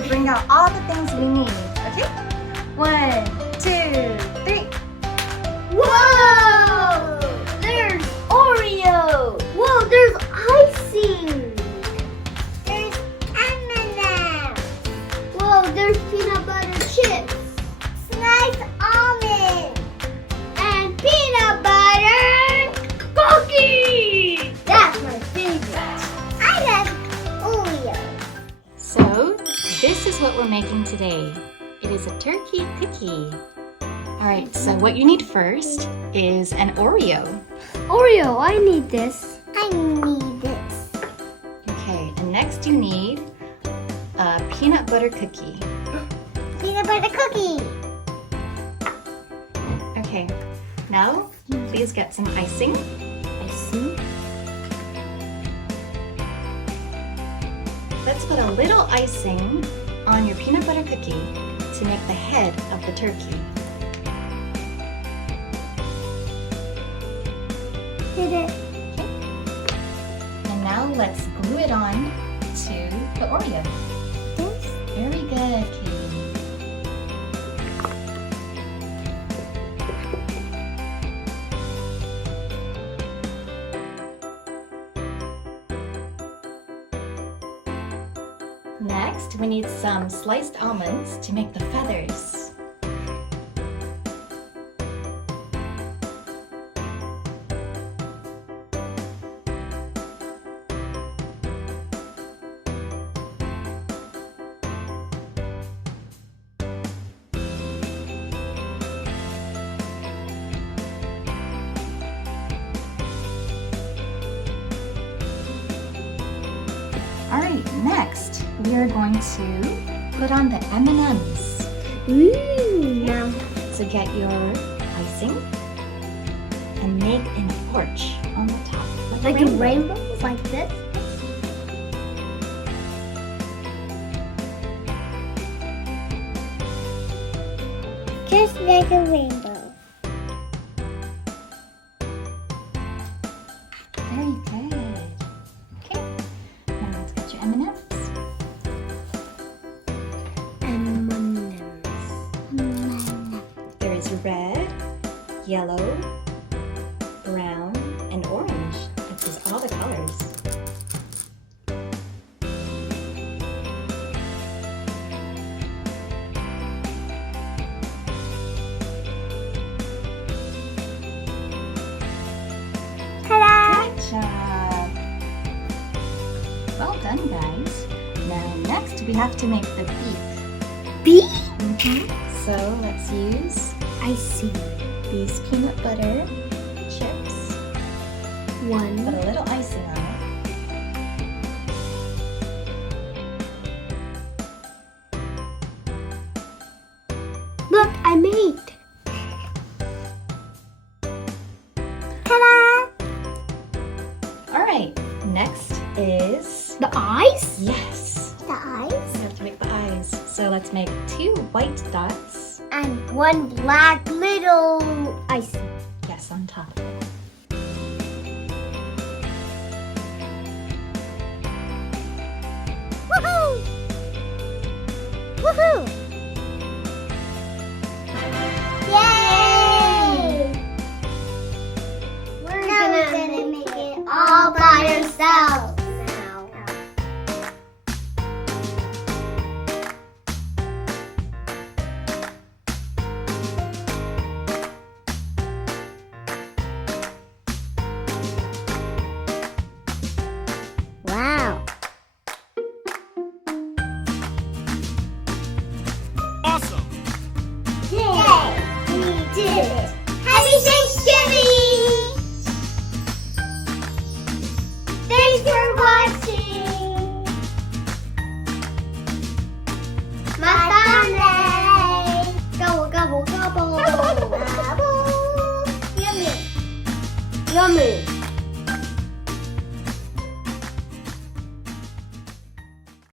to bring out all the things we need. Okay? 1, 2, 3. Whoa! There's Oreo! Whoa, there's icing! There's M&M's! Whoa, there's peanut butter chips! Sliced almonds! And peanut butter cookies! That's my favorite! I love Oreos! So, this is what we're making today. It is a turkey cookie. Alright, so what you need first is an Oreo. Oreo, I need this. I need this. Okay, and next you need a peanut butter cookie. Peanut butter cookie! Okay, now please get some icing. Icing? Let's put a little icing on your peanut butter cookie to make the head of the turkey. Did it? And now let's glue it on to the Oreo. This? Very good, Katie. Next, we need some sliced almonds to make the feathers. Alright, next we are going to put on the M&Ms. Now. So get your icing and make an arch on the top. Like a rainbow? Like this? Just like a rainbow. Very good. Okay, now let's get your M&Ms. There is red, yellow, brown, and orange. This is all the colors. Ta-da! Good job. Well done, guys. Now next we have to make the beak. Beak? So let's use Icing. these peanut butter chips. Put One. a little icing on it. Look, I made. Ta-da! Alright, next is... The eyes? Yes! The eyes? We have to make the eyes. So let's make 2 white dots. And one black little icing. Yes, on top.